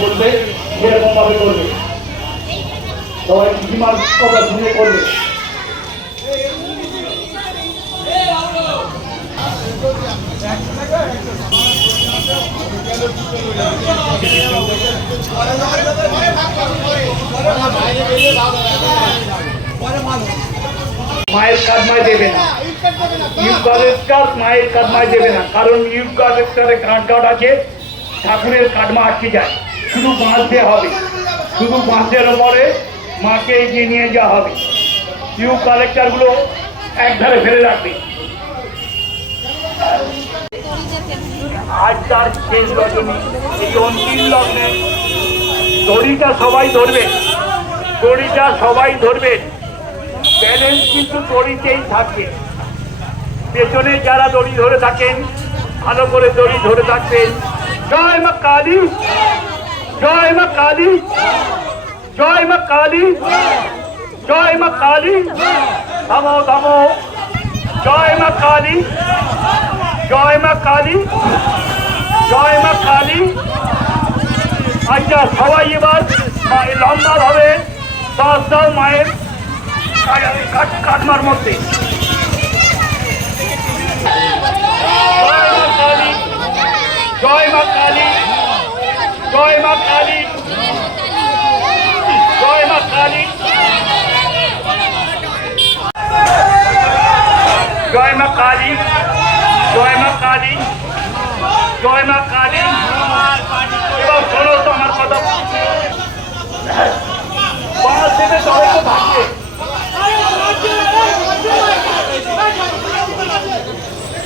করবে যেরকম ভাবে করবে, সবাই সীমার কথা শুনে করবে। মায়ের কাদমায় দেবে না, ইউথ কালেক্টর মায়ের কাদমায় দেবে না, কারণ ইউথ কালেক্টরে কার্ড আছে, ঠাকুরের কাদমা আটকে যায়। শুধু বাঁধতে হবে, শুধু বাঁধের ওপরে মাকে এগিয়ে নিয়ে যাওয়া হবে। ইউথ কালেক্টরগুলো একধারে ফেলে রাখবে। আজ তার শেষ রজনী, এই অন্তিম লগ্নে দড়িটা সবাই ধরবে, দড়িটা সবাই ধরবে, ব্যালেন্স কিন্তু দড়িতেই থাকবে। পেছনে যারা দড়ি ধরে থাকেন ভালো করে দড়ি ধরে থাকবেন। জয় মা কালী, জয় মা কালী, জয় মা কালী, জয় মা কালী। থামো থামো, জয় মা কালী, জয় মা কালী, জয় মা কালী। আচ্ছা সবাই এবার লম্বা ভাবে শ্বাস দাও মায়ের কাটমার মধ্যে। জয় মা কালী, জয় মা কালী, জয় মা কালী, জয় মা কালী, জয় মা কালী, জয় মা কালী। এবার শোনো তো আমার কথা, বাঁশ থেকে সবাই তো থাকবে।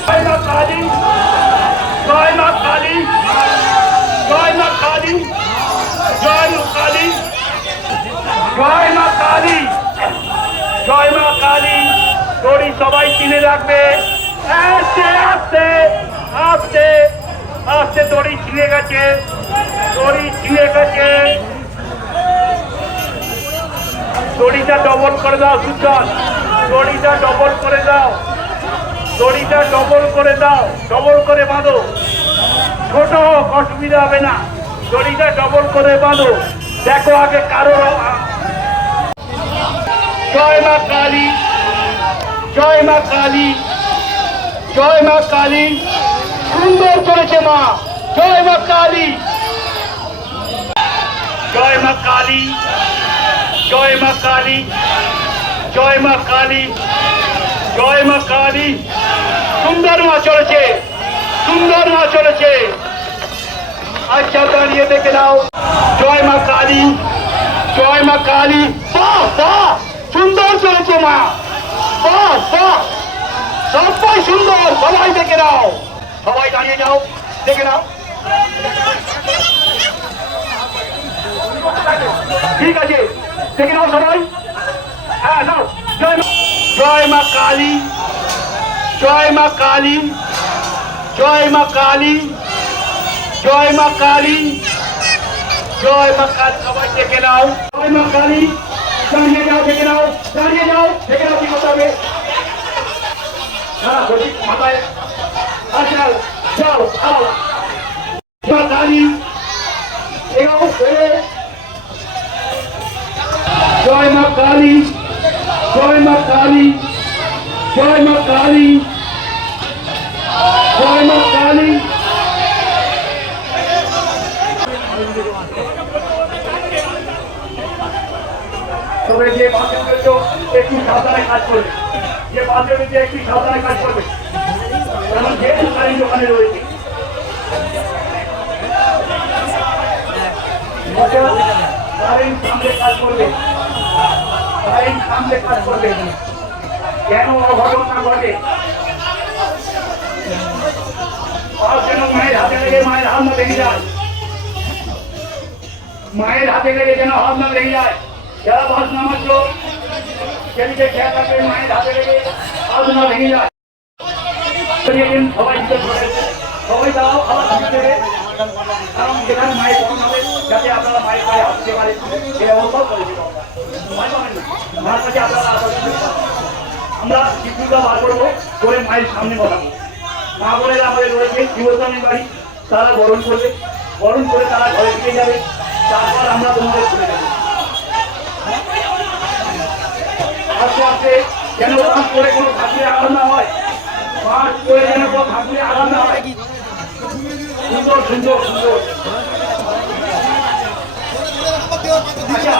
জয় মা কালী, জয় মা কালী, জয় মা কালী, জয় মা কালী, জয় মা কালী, জয় মা কালী। দড়ি সবাই কিনে রাখবে। আস্তে আস্তে আস্তে আস্তে দড়ি ছিঁড়ে গেছে, দড়ি ছিঁড়ে গেছে। দড়িটা ডবল করে দাও সুলতান, দড়িটা ডবল করে দাও, দড়িটা ডবল করে দাও, ডবল করে বাঁধো। ছোট হোক অসুবিধা হবে না, দড়িটা ডবল করে বাঁধো। দেখো আগে কারো। জয় মা কালী, জয় মা কালী, জয় মা কালী। সুন্দর করেছে মা, জয় মা কালী, জয় মা কালী, জয় মা কালী, জয় মা কালী, জয় মা কালী। সুন্দর মা চলেছে, সুন্দর মা চলেছে। আচ্ছা দাঁড়িয়ে দেখে নাও। জয় মা কালী, জয় মা কালী। বাহ বাহ, সুন্দর চলেছে মা, বাহ বাহ, সবাই সুন্দর। সবাই দেখে নাও, সবাই দাঁড়িয়ে যাও, দেখে নাও। ঠিক আছে, দেখে নাও সবাই। হ্যাঁ নাও। জয় মা কালী, জয় মা কালী, জয় মা কালী, জয় মা কালী, জয় মা কালী। সবাই দেখে নাও। জয় মা কালী। দাঁড়িয়ে যাও, দেখে নাও, দাঁড়িয়ে যাও, দেখে নাও কি করতে হবে। হ্যাঁ মাথায়। আচ্ছা যাও, আও। মা কালী, এগো জয় মা কালী, জয় মা কালী, জয় মা কালী, জয় মা কালী। তবে যে বাঁধে উঠেছ একটু সাবধানে কাজ করবে, যে বাঁধে উঠেছে একটু সাবধানে কাজ করবে, কারণ যেহেতু কারেন্ট ওখানে রয়েছে। কারেন্ট সামনে কাজ করবে, কারেন্ট সামনে কাজ করবে, কেন অঘটন না ঘটে। আর যেন মায়ের হাতে লেগে মায়ের হাত না ভেঙে যায়, মায়ের হাতে লেগে যেন হাত না ভেঙে যায়। যারা বাস নামাচ্ছ সেদিকে খেয়াল রাখবে, মায়ের হাতে লেগে হাত না ভেঙে যায়। সবাই সবাই দাও আবার দেবে, কারণ যেখানে মায়ের কম হবে যাতে আপনারা মায়ের পায়ে আসতে পারে সে অবস্থাও করে দেবো। মার কাছে আপনারা আমরা শিশুরা বার করবো করে মায়ের সামনে বসাবো। মা বোনেরা আমাদের রয়েছে যুবস্বামীর বাড়ি, তারা বরণ করবে। বরণ করে তারা ঘরে ফিরে যাবে, তারপর আমরা তোমাদের চলে যাবো। আস্তে আস্তে যেন বাস করে কোনো ঠাকুরের আঘাত না হয়, বাস করে যেন কোনো ঠাকুরের আঘাত না হয়। সুন্দর সুন্দর সুন্দর। আচ্ছা,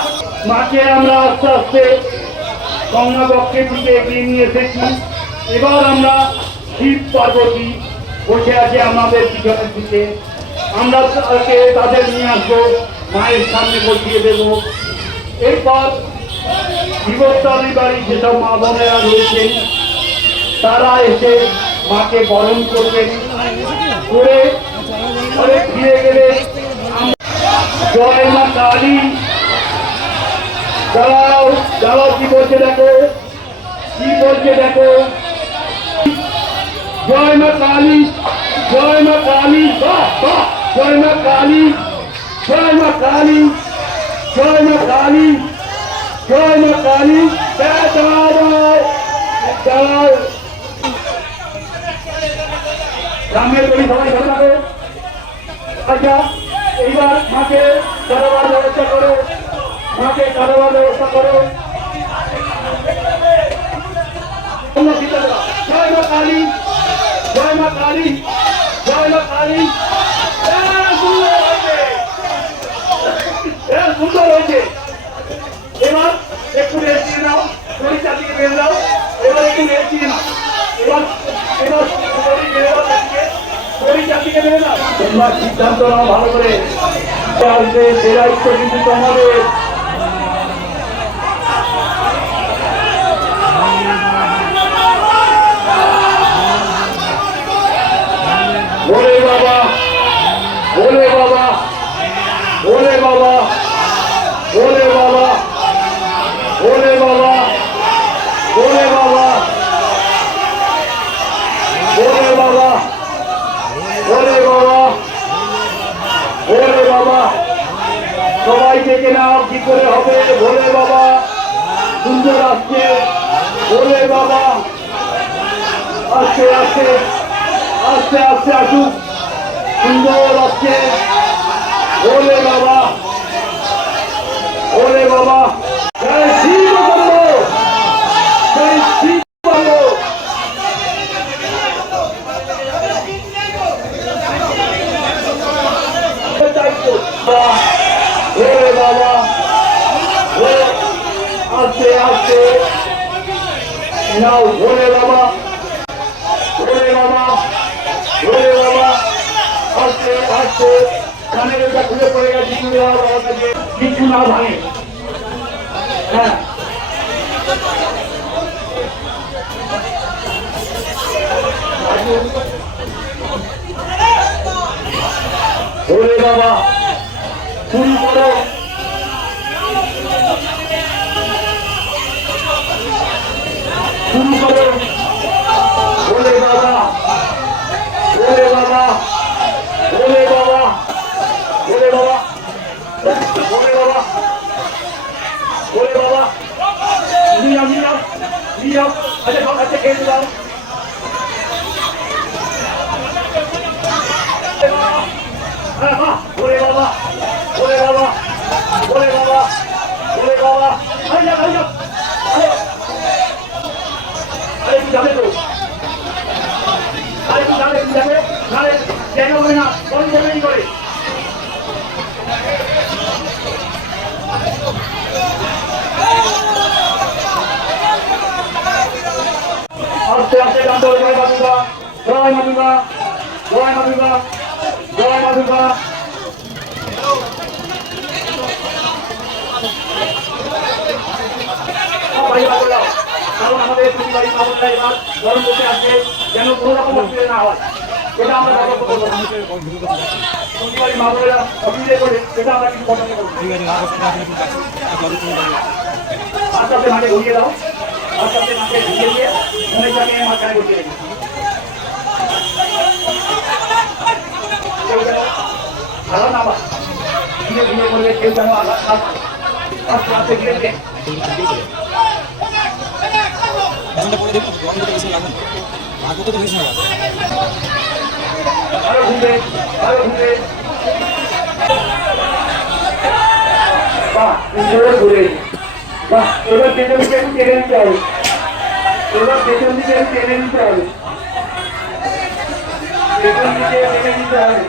মাকে আমরা আস্তে আস্তে গঙ্গা বক্ষের দিকে এগিয়ে নিয়ে এসেছি। এবার আমরা শিব পার্বতী বসে আছে আমাদের পিছনের দিকে, আমরা তাদের নিয়ে আসবো, মায়ের সামনে বসিয়ে দেব। এরপর বিবর্তনী বাড়ি যেসব মা বোনেরা রয়েছেন তারা এসে মাকে বরণ করবেন, করে ঘরে ফিরে গেলে জয় মা কালী। দাঁড়াও দাঁড়াও, কি বলছে দেখো, কি বলছে দেখো। জয় মা কালী, জয় মা কালী, বাহ বাহ, জয় মা কালী, জয় মা কালী, জয় মা কালী, জয় মা কালী। দাঁড়াও, গ্রামের বলি সবাই ভালো থাকো। আচ্ছা, এইবার মাকে কারোবার ব্যবস্থা করো, মাকে কারোবার ব্যবস্থা করো। জয় মা কালী, জয় মা কালী, জয় মা কালী। সুন্দর হয়েছে। এবার একটু রেস্ট নিয়ে নাও, শরীর চারদিকে বেঁধে দাও। এবার একটু রেস্ট নিয়ে নাও, এবার এবার শরীর বেঁধে দাও, শরীর চারদিকে বেঁধে দাও। তোমরা সিদ্ধান্ত নাও ভালো করে, আসবে সে দায়িত্ব কিন্তু তোমাদের। বলে বাবা, বলে বাবা, বলে বাবা, বলে বাবা, বলে বাবা, বলে বাবা, বলে বাবা, বলে বাবা, বলে বাবা। সবাই দেখে নাও কি করে হবে। বলে বাবা সুন্দর আসছে, বলে বাবা আস্তে আস্তে আস্তে আস্তে আসুক, সুন্দর আসছে। বলে বাবা, বলে বাবা, জয় শিব বলো, জয় শিব বলো। বলে বাবা, আস্তে আস্তে নাও। বলে বাবা, বলে বাবা, বলে বাবা, আস্তে আস্তে। কানের ওটা খুলে পড়ে গেছে, কিছু না ভাঙে। হ্যাঁ, বলে বাবা শুরু করো। শুরু করো। বলে বাবা, বলে বাবা, বলে বাবা, বলে বাবা, বলে বাবা, বলে বাবা। নিয়ে যাও, নিয়ে যাও, নিয়ে যাও। আচ্ছা সব কাছে খেয়ে দাও। বলে বাবা, বলে বাবা, বলে বাবা, বলে বাবা। আরে যাও, আরে যাও, আরে তুই যাবে তো, আরে তুই যাবে, তুই যাবে, নাহলে জায়গা হবে না, বন্ধ করবে কি করে। আস্তে আস্তে জানতে হবে। জয় মাদুর্গা, জয় মাদুর্গা, জয় মাদুর্গা, জয় মাদুর্গা। কারণ আমাদের পরিবারের মামলা এবার গরম করতে আসছে, যেন কোনো রকম অসুবিধা না হয়, এটা আমরা সতর্ক করবো। পরিবারের মামলা অসুবিধা করে সেটা আমরা কিছু সতর্ক করবো। আস্তে আস্তে মাকে ঘুরিয়ে দাও, আস্তে আস্তে মাকে ঘুরিয়ে দিয়ে মনে জানিয়ে মাঝখানে বসিয়ে রেখে ভালো না আবার ধীরে ধীরে করলে কেউ যেন আঘাত না পায়। আস্তে আস্তে ধীরে ধীরে আরো ঘুরবে, আরো ঘুরবে। সুন্দর ঘুরে বাহ এবার পেছন দিকে একটু টেনে নিতে হবে এবার পেছন দিকে একটু টেনে নিতে হবে পেছন দিকে টেনে নিতে হবে